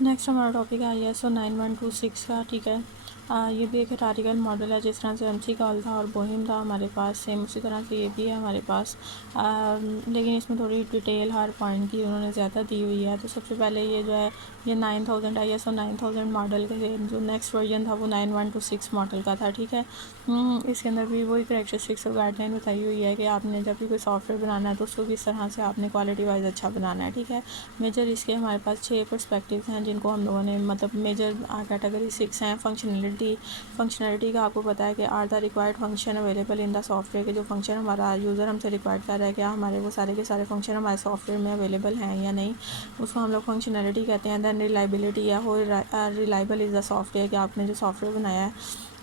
Next हमारा topic है ISO 9126 का। ठीक है, ये भी एक हिस्टोरिकल मॉडल है। जिस तरह से MC कॉल था और बोहिम था हमारे पास, सेम उसी तरह से ये भी है हमारे पास। लेकिन इसमें थोड़ी डिटेल हर पॉइंट की उन्होंने ज़्यादा दी हुई है। तो सबसे पहले ये जो है ये 9000 ISO 9000 मॉडल के जो नेक्स्ट वर्जन था वो 9126 मॉडल का था। ठीक है, इसके अंदर भी वही करेक्टरिस्टिक्स और गाइडलाइन बताई हुई है कि आपने जब भी कोई सॉफ्टवेयर बनाना है तो उसको किस तरह से आपने क्वालिटी वाइज अच्छा बनाना है। ठीक है, मेजर इसके हमारे पास 6 पर्सपेक्टिव्स हैं जिनको हम लोगों ने मतलब मेजर कैटेगरी 6 हैं। फंक्शनलिटी का आपको पता है कि are the required function available in the software के जो फंक्शन हमारा यूज़र हमसे रिक्वायर्ड कर रहा है क्या हमारे वो सारे के सारे फंक्शन हमारे सॉफ्टवेयर में अवेलेबल हैं या नहीं, उसको हम लोग फंक्शनलिटी कहते हैं। दैन रिलायबिलिटी है, हो रिलायबल इज़ द सॉफ्टवेयर कि आपने जो सॉफ्टवेयर बनाया है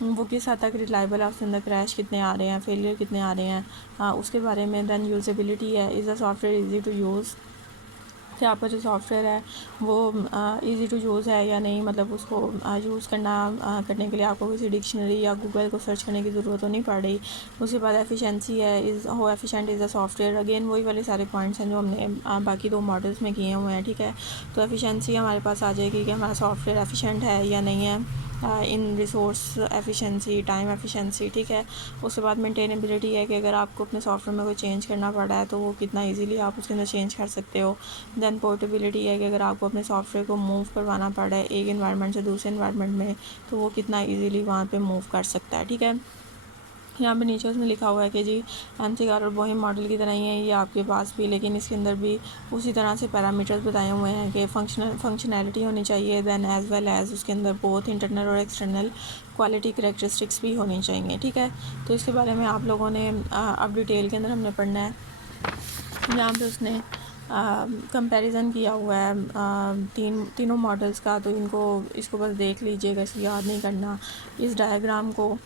वो किस हद तक रिलायबल है, उसके अंदर क्रैश कितने आ रहे हैं, फेलियर कितने आ रहे हैं, उसके बारे में। दैन यूजेबिलिटी है, is the software easy to use कि आपका जो सॉफ्टवेयर है वो इजी टू यूज़ है या नहीं, मतलब उसको यूज़ करने के लिए आपको किसी डिक्शनरी या गूगल को सर्च करने की ज़रूरत तो नहीं पड़ रही। उसके बाद एफिशिएंसी है, इज़ हो efficient is the software. Again वही वाले सारे पॉइंट्स हैं जो हमने बाकी दो मॉडल्स में किए हुए हैं। ठीक है, तो एफिशिएंसी हमारे पास आ जाएगी कि हमारा सॉफ्टवेयर एफिशिएंट है या नहीं है इन रिसोर्स एफिशिएंसी, टाइम एफिशिएंसी। ठीक है, उसके बाद मेंटेनेबिलिटी है कि अगर आपको अपने सॉफ्टवेयर में कोई चेंज करना पड़ा है तो वो कितना इजीली आप उसके अंदर चेंज कर सकते हो। दैन पोर्टेबिलिटी है कि अगर आपको अपने सॉफ्टवेयर को मूव करवाना पड़ा है एक इन्वायरमेंट से दूसरे इन्वायरमेंट में तो वो कितना इजीली वहाँ पे मूव कर सकता है। ठीक है, यहाँ पे नीचे उसमें लिखा हुआ है कि जी MC कार और बोहिम मॉडल की तरह ही है ये आपके पास भी, लेकिन इसके अंदर भी उसी तरह से पैरामीटर्स बताए हुए हैं कि फंक्शनैलिटी होनी चाहिए। दैन एज़ वेल एज़ उसके अंदर बोथ इंटरनल और एक्सटर्नल क्वालिटी करेक्टरिस्टिक्स भी होनी चाहिए। ठीक है, तो इसके बारे में आप लोगों ने अब डिटेल के अंदर हमने पढ़ना है। यहाँ पे उसने कंपैरिजन किया हुआ है तीनों मॉडल्स का, तो इसको बस देख लीजिएगा, इसको याद नहीं करना। इस डायग्राम को,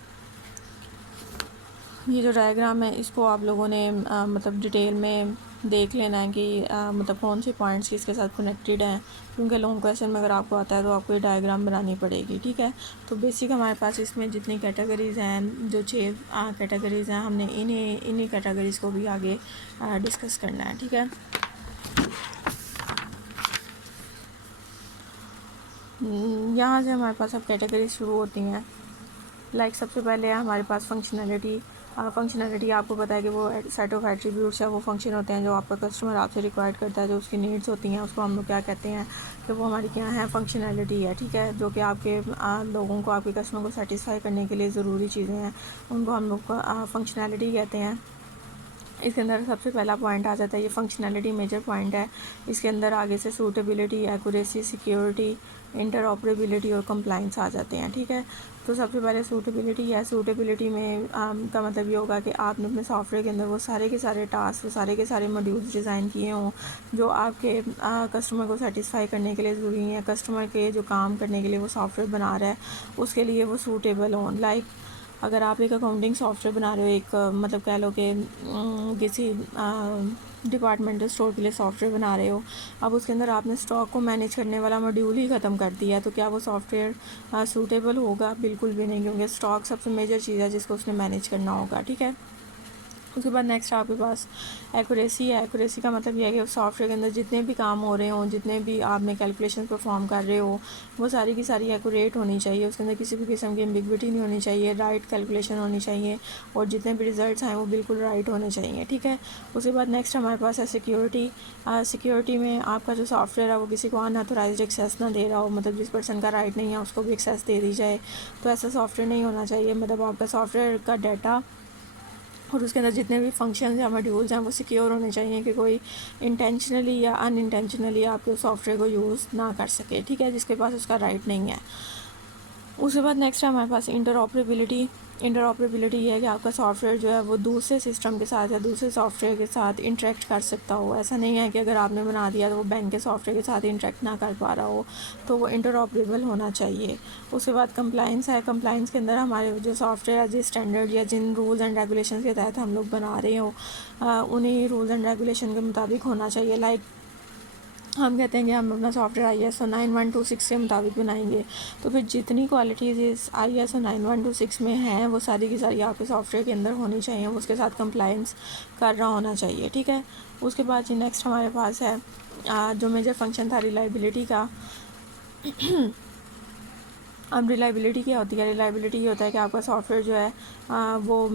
ये जो डायग्राम है इसको आप लोगों ने मतलब डिटेल में देख लेना है कि मतलब कौन से पॉइंट्स किसके साथ कनेक्टेड हैं, क्योंकि लॉन्ग क्वेश्चन में अगर आपको आता है तो आपको ये डायग्राम बनानी पड़ेगी। ठीक है, तो बेसिक हमारे पास इसमें जितनी कैटेगरीज़ हैं, जो 6 कैटेगरीज़ हैं, हमने इन्हीं कैटेगरीज़ को भी आगे डिस्कस करना है। ठीक है, यहाँ से हमारे पास अब कैटेगरी शुरू होती हैं। लाइक सबसे पहले है हमारे पास फंक्शनैलिटी आपको पता है कि वो सेट ऑफ एट्रीब्यूट्स है, वो फंक्शन होते हैं जो आपका कस्टमर आपसे रिक्वायर्ड करता है, जो उसकी नीड्स होती हैं उसको हम लोग क्या कहते हैं कि वो हमारी क्या है, फंक्शनैलिटी है। ठीक है, जो कि आपके लोगों को, आपके कस्टमर को सेटिस्फाई करने के लिए ज़रूरी चीज़ें हैं, उनको हम लोग फंक्शनैलिटी कहते हैं। इसके अंदर सबसे पहला पॉइंट आ जाता है, ये फंक्शनैलिटी मेजर पॉइंट है। इसके अंदर आगे से सूटेबिलिटी, एक्यूरेसी, सिक्योरिटी, इंटरऑपरेबिलिटी और कंप्लाइंस आ जाते हैं। ठीक है, तो सबसे पहले सूटेबिलिटी है। सूटेबिलिटी में का मतलब ये होगा कि आपने अपने सॉफ्टवेयर के अंदर वो सारे के सारे टास्क, वो सारे के सारे मॉड्यूल्स डिज़ाइन किए हों जो आपके कस्टमर को सेटिस्फाई करने के लिए ज़रूरी हैं, कस्टमर के जो काम करने के लिए वो सॉफ्टवेयर बना रहा है उसके लिए वो सूटेबल हों। लाइक अगर आप एक अकाउंटिंग सॉफ्टवेयर बना रहे हो, एक मतलब कह लो कि किसी डिपार्टमेंटल स्टोर के लिए सॉफ्टवेयर बना रहे हो, अब उसके अंदर आपने स्टॉक को मैनेज करने वाला मॉड्यूल ही ख़त्म कर दिया है, तो क्या वो सॉफ्टवेयर सूटेबल होगा? बिल्कुल भी नहीं, क्योंकि स्टॉक सबसे मेजर चीज़ है जिसको उसने मैनेज करना होगा। ठीक है, उसके बाद नेक्स्ट आपके पास एक्यूरेसी है। एक्यूरेसी का मतलब यह है कि सॉफ्टवेयर के अंदर जितने भी काम हो रहे हों, जितने भी आपने कैलकुलेशन परफॉर्म कर रहे हो, वो सारी की सारी एक्यूरेट होनी चाहिए, उसके अंदर किसी भी किस्म की एम्बिग्विटी नहीं होनी चाहिए, राइट कैलकुलेशन होनी चाहिए और जितने भी रिजल्ट्स आए वो बिल्कुल राइट होने चाहिए। ठीक है, उसके बाद नेक्स्ट हमारे पास है सिक्योरिटी। सिक्योरिटी में आपका जो सॉफ्टवेयर है वो किसी को अनऑथोराइज्ड एक्सेस ना दे रहा हो, मतलब जिस पर्सन का राइट नहीं है उसको भी एक्सेस दे दी जाए, तो ऐसा सॉफ्टवेयर नहीं होना चाहिए। मतलब आपका सॉफ्टवेयर का डाटा और उसके अंदर जितने भी फंक्शंस या मॉड्यूल्स हैं वो सिक्योर होने चाहिए कि कोई इंटेंशनली या अनइंटेंशनली आपके सॉफ्टवेयर को यूज़ ना कर सके। ठीक है, जिसके पास उसका राइट नहीं है। उसके बाद नेक्स्ट है हमारे पास इंटरऑपरेबिलिटी। इंटरऑपरेबिलिटी ये है कि आपका सॉफ्टवेयर जो है वो दूसरे सिस्टम के साथ या दूसरे सॉफ्टवेयर के साथ इंटरेक्ट कर सकता हो। ऐसा नहीं है कि अगर आपने बना दिया तो वो बैंक के सॉफ्टवेयर के साथ इंटरेक्ट ना कर पा रहा हो, तो वो इंटरऑपरेबल होना चाहिए। उसके बाद कंप्लाइंस है। कंप्लाइंस के अंदर हमारे जो सॉफ्टवेयर जिस स्टैंडर्ड या जिन रूल्स एंड रेगुलेशन के तहत हम लोग बना रहे हो उन्हीं रूल्स एंड रेगुलेशन के मुताबिक होना चाहिए। लाइक हम कहते हैं कि हम अपना सॉफ्टवेयर ISO 9126 के मुताबिक बनाएंगे, तो फिर जितनी क्वालिटीज़ इस ISO 9126 में हैं वो सारी की सारी आपके सॉफ्टवेयर के अंदर होनी चाहिए, उसके साथ कंप्लाइंस कर रहा होना चाहिए। ठीक है, उसके बाद जी नेक्स्ट हमारे पास है जो मेजर फंक्शन था रिलायबिलिटी का। अब रिलायबिलिटी क्या होती है? रिलायबिलिटी ये होता है कि आपका सॉफ्टवेयर जो है वो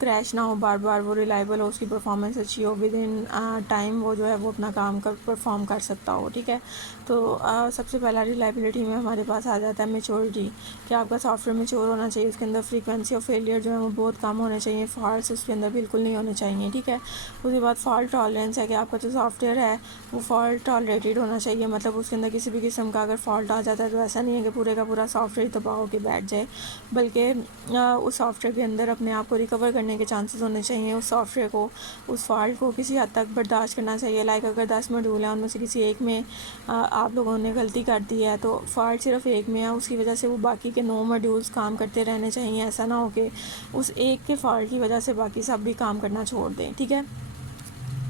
क्रैश ना हो बार बार, वो रिलायबल हो, उसकी परफॉर्मेंस अच्छी हो, विद इन टाइम वो जो है वो अपना काम कर परफॉर्म कर सकता हो, ठीक है। तो सबसे पहला रिलायबिलिटी में हमारे पास आ जाता है मेच्योरिटी, कि आपका सॉफ्टवेयर मेच्योर होना चाहिए, उसके अंदर फ्रीक्वेंसी ऑफ फेलियर जो है वो बहुत कम होने चाहिए, फॉल्ट्स उसके अंदर बिल्कुल नहीं होने चाहिए, ठीक है। उसके बाद फॉल्ट टॉलरेंस है कि आपका जो सॉफ्टवेयर है वो फॉल्ट टॉलरेटेड होना चाहिए, मतलब उसके अंदर किसी भी किस्म का अगर फॉल्ट आ जाता है तो ऐसा नहीं है कि पूरे का पूरा सॉफ्टवेयर तबाह होकर बैठ जाए, बल्कि उस सॉफ्टवेयर के अंदर अपने आप को रिकवर करने के चांसेस होने चाहिए। उस सॉफ्टवेयर को, उस फॉल्ट को किसी हद तक बर्दाश्त करना चाहिए। लाइक अगर 10 मॉड्यूल हैं, उनमें से किसी एक में आप लोगों ने गलती कर दी है, तो फॉल्ट सिर्फ एक में है, उसकी वजह से वो बाकी के 9 मॉड्यूल्स काम करते रहने चाहिए। ऐसा ना हो कि उस एक के फॉल्ट की वजह से बाकी सब भी काम करना छोड़ दें, ठीक है।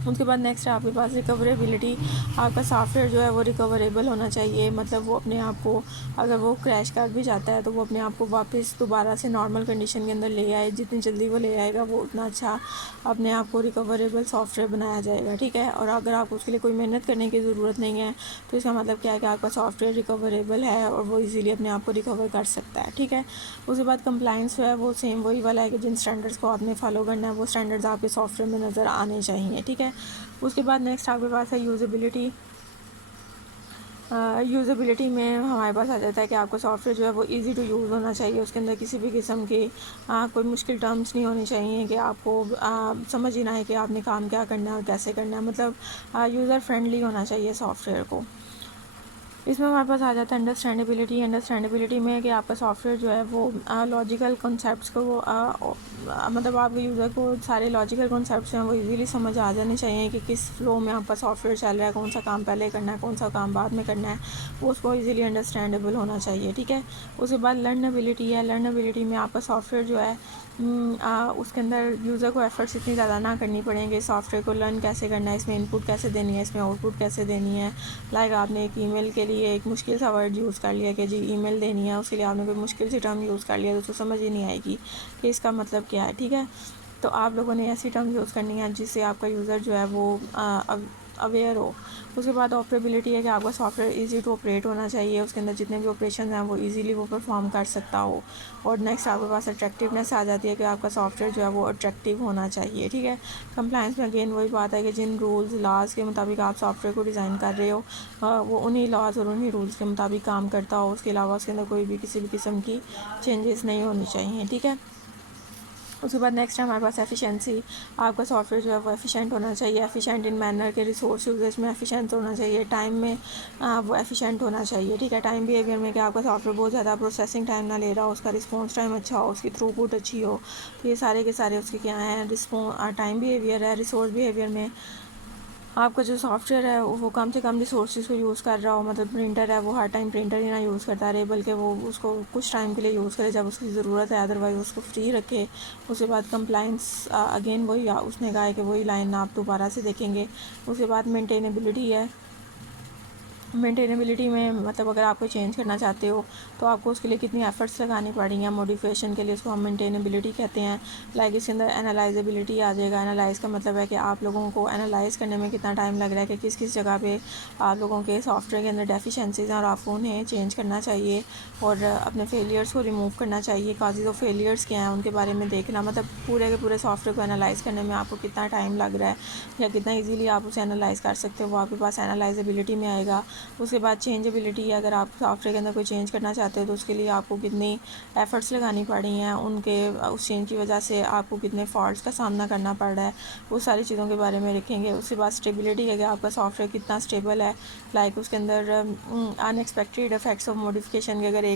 उसके बाद नेक्स्ट है आपके पास रिकवरेबिलिटी। आपका सॉफ्टवेयर जो है वो रिकवरेबल होना चाहिए, मतलब वो अपने आप को, अगर वो क्रैश कर भी जाता है तो वो अपने आप को वापस दोबारा से नॉर्मल कंडीशन के अंदर ले आए। जितनी जल्दी वो ले आएगा वो उतना अच्छा अपने आप को रिकवरेबल सॉफ्टवेयर बनाया जाएगा, ठीक है। और अगर आप उसके लिए कोई मेहनत करने की ज़रूरत नहीं है तो इसका मतलब क्या है कि आपका सॉफ्टवेयर रिकवरेबल है और वो ईज़िली अपने आप को रिकवर कर सकता है, ठीक है। उसके बाद कंप्लाइंस जो है वो सेम वही वाला है कि जिन स्टैंडर्ड्स को आपने फॉलो करना है वो स्टैंडर्ड्स आपके सॉफ्टवेयर में नज़र आने चाहिए, ठीक है। उसके बाद नेक्स्ट आपके पास है यूज़ेबिलिटी। यूज़ेबिलिटी में हमारे पास आ जाता है कि आपका सॉफ्टवेयर जो है वो इजी टू यूज़ होना चाहिए, उसके अंदर किसी भी किस्म के कोई मुश्किल टर्म्स नहीं होने चाहिए कि आपको समझ ही ना आए कि आपने काम क्या करना है और कैसे करना है, मतलब यूज़र फ्रेंडली होना चाहिए सॉफ्टवेयर को। इसमें हमारे पास आ जाता है अंडरस्टैंडेबिलिटी। अंडरस्टैंडेबिलिटी में कि आपका सॉफ्टवेयर जो है वो लॉजिकल कॉन्सेप्ट्स को मतलब आपके यूज़र को सारे लॉजिकल कॉन्सेप्ट्स हैं वो इजीली समझ आ जाने चाहिए कि किस फ्लो में आपका सॉफ्टवेयर चल रहा है, कौन सा काम पहले करना है, कौन सा काम बाद में करना है, वो उसको इजीली अंडरस्टैंडेबल होना चाहिए, ठीक है। उसके बाद लर्नबिलिटी है। लर्नबिलिटी में आपका सॉफ्टवेयर जो है उसके अंदर यूज़र को एफर्ट्स इतनी ज़्यादा ना करनी पड़ेंगे सॉफ्टवेयर को लर्न कैसे करना है, इसमें इनपुट कैसे देनी है, इसमें आउटपुट कैसे देनी है। लाइक आपने एक ईमेल के लिए एक मुश्किल सा वर्ड यूज़ कर लिया कि जी ईमेल देनी है, उसके लिए आपने कोई मुश्किल सी टर्म यूज़ कर लिया तो उसको समझ ही नहीं आएगी कि इसका मतलब क्या है, ठीक है। तो आप लोगों ने ऐसी टर्म यूज़ करनी है जिससे आपका यूज़र जो है वो अवेयर हो। उसके बाद ऑपरेबिलिटी है कि आपका सॉफ्टवेयर इजी टू ऑपरेट होना चाहिए, उसके अंदर जितने भी ऑपरेशन हैं वो इजीली वो परफॉर्म कर सकता हो। और नेक्स्ट आपके पास अट्रैक्टिवनेस आ जाती है कि आपका सॉफ्टवेयर जो है वो अट्रैक्टिव होना चाहिए, ठीक है। कंप्लायंस में अगेन वही बात है कि जिन रूल्स लॉज के मुताबिक आप सॉफ्टवेयर को डिज़ाइन कर रहे हो वो उन्हीं लॉज और उन्हीं रूल्स के मुताबिक काम करता हो, उसके अलावा उसके अंदर कोई भी किसी भी किस्म की चेंजेस नहीं होनी चाहिए, ठीक है। उसके बाद नेक्स्ट है हमारे पास एफिशिएंसी। आपका सॉफ्टवेयर जो है वो एफिशिएंट होना चाहिए, एफिशिएंट इन मैनर के रिसोर्स यूजेज में एफिशिएंट होना चाहिए, टाइम में वो एफिशिएंट होना चाहिए, ठीक है। टाइम बिहेवियर में कि आपका सॉफ्टवेयर बहुत ज़्यादा प्रोसेसिंग टाइम ना ले रहा हो, उसका रिस्पॉन्स टाइम अच्छा हो, उसकी थ्रूपुट अच्छी हो, तो ये सारे के सारे उसके क्या हैं, टाइम बिहेवियर है। रिसोर्स बिहेवियर में आपका जो सॉफ्टवेयर है वो कम से कम रिसोर्सेज को यूज़ कर रहा हो, मतलब प्रिंटर है वो हर टाइम प्रिंटर ही ना यूज़ करता रहे, बल्कि वो उसको कुछ टाइम के लिए यूज़ करे जब उसकी ज़रूरत है, अदरवाइज़ उसको फ्री रखे। उसके बाद कंप्लाइंस अगेन वही उसने कहा है कि वही लाइन आप दोबारा से देखेंगे। उसके बाद मेंटेनेबिलिटी है। मेंटेनेबिलिटी में मतलब अगर आप कोई चेंज करना चाहते हो तो आपको उसके लिए कितनी एफर्ट्स लगानी पड़ेंगी, मॉडिफिकेशन के लिए, उसको हम मेंटेनेबिलिटी कहते हैं। लाइक इसके अंदर एनालाइजेबिलिटी आ जाएगा। एनालाइज़ का मतलब है कि आप लोगों को एनालाइज़ करने में कितना टाइम लग रहा है कि किस किस जगह पे आप लोगों के सॉफ्टवेयर के अंदर डेफिशिएंसीज हैं और आपको उन्हें चेंज करना चाहिए और अपने फेलियर्स को रिमूव करना चाहिए। काजेज ऑफ फेलियर्स क्या हैं उनके बारे में देखना, मतलब पूरे के पूरे सॉफ्टवेयर को एनालाइज़ करने में आपको कितना टाइम लग रहा है या कितना ईजीली आप उसे एनालाइज़ कर सकते हो, वो आपके पास एनालाइजेबिलिटी में आएगा। उसके बाद चेंजेबिलिटी है, अगर आप सॉफ्टवेयर के अंदर कोई चेंज करना चाहते हो तो उसके लिए आपको कितनी एफ़र्ट्स लगानी पड़ी हैं, उनके उस चेंज की वजह से आपको कितने फॉल्ट्स का सामना करना पड़ रहा है, वो सारी चीज़ों के बारे में लिखेंगे। उसके बाद स्टेबिलिटी है कि आपका सॉफ्टवेयर कितना स्टेबल है, लाइक उसके अंदर अनएक्सपेक्टेड इफेक्ट्स ऑफ मॉडिफिकेशन के अगर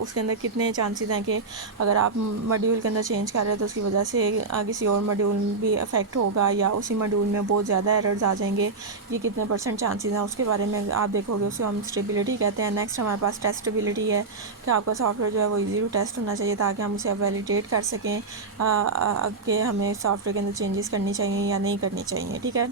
उसके अंदर कितने चांसेस हैं कि अगर आप मॉड्यूल के अंदर चेंज कर रहे हो तो उसकी वजह से किसी और मॉड्यूल भी अफेक्ट होगा या उसी मॉड्यूल में बहुत ज़्यादा एरर्स आ जाएंगे, ये कितने % चांसेस हैं उसके बारे में आप देखोगे, उसको हम स्टेबिलिटी कहते हैं। नेक्स्ट हमारे पास टेस्टेबिलिटी है कि आपका सॉफ्टवेयर जो है वो इजी टू टेस्ट होना चाहिए ताकि हम उसे वैलिडेट कर सकें कि हमें सॉफ्टवेयर के अंदर चेंजेस करनी चाहिए या नहीं करनी चाहिए, ठीक है।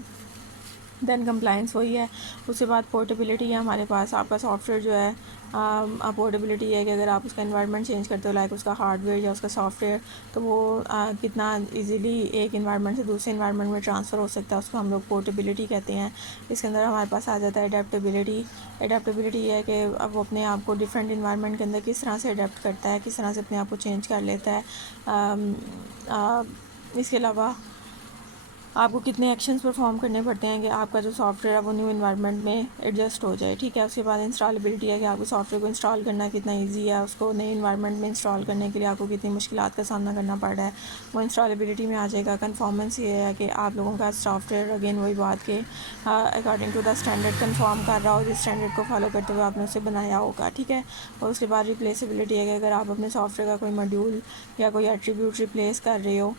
देन कंप्लाइंस वही है। उसके बाद पोर्टेबिलिटी है हमारे पास, आपका सॉफ्टवेयर जो है पोर्टेबिलिटी है कि अगर आप उसका इन्वायरमेंट चेंज करते हो, लाइक उसका हार्डवेयर या उसका सॉफ्टवेयर, तो वो कितना इजीली एक इन्वायरमेंट से दूसरे इन्वायरमेंट में ट्रांसफ़र हो सकता है, उसको हम लोग पोर्टेबिलिटी कहते हैं। इसके अंदर हमारे पास आ जाता है अडेप्टेबिलिटी। अडेप्टेबिलिटी है कि अब वो अपने आप को डिफरेंट इन्वायरमेंट के अंदर किस तरह से अडेप्ट करता है, किस तरह से अपने आप को चेंज कर लेता है। इसके अलावा आपको कितने एक्शंस परफॉर्म करने पड़ते हैं कि आपका जो सॉफ्टवेयर है वो न्यू इन्वायरमेंट में एडजस्ट हो जाए, ठीक है। उसके बाद इंस्टॉलेबिलिटी है कि आपको सॉफ्टवेयर को इंस्टॉल करना कितना इजी है, उसको नए इन्वायरमेंट में इंस्टॉल करने के लिए आपको कितनी मुश्किलात का सामना करना पड़ रहा है, वो इंस्टॉलेबिलिटी में आ जाएगा। कन्फॉर्मेंस ये है कि आप लोगों का सॉफ्टवेयर अगेन वही बात के according to the standard confirm कर रहा हो, जिस स्टैंडर्ड को फॉलो करते हुए आपने उसे बनाया होगा, ठीक है। और उसके बाद रिप्लेसिबिलिटी है कि अगर आप अपने सॉफ्टवेयर का कोई मॉड्यूल या कोई एट्रीब्यूट रिप्लेस कर रहे हो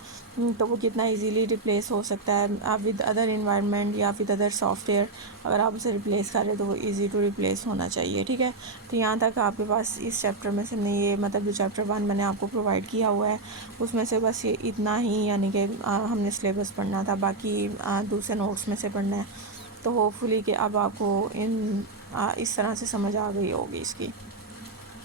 तो वो कितना इजीली रिप्लेस हो सकता है आप विद अदर इन्वायरमेंट या विद अदर सॉफ्टवेयर। अगर आप उसे रिप्लेस कर रहे हो तो वो इजी टू रिप्लेस होना चाहिए, ठीक है। तो यहाँ तक आपके पास इस चैप्टर में से हमने ये मतलब जो चैप्टर 1 मैंने आपको प्रोवाइड किया हुआ है उसमें से बस ये इतना ही, यानी कि हमने सिलेबस पढ़ना था, बाकी दूसरे नोट्स में से पढ़ना है। तो होपफुली कि अब आपको इस तरह से समझ आ गई होगी इसकी।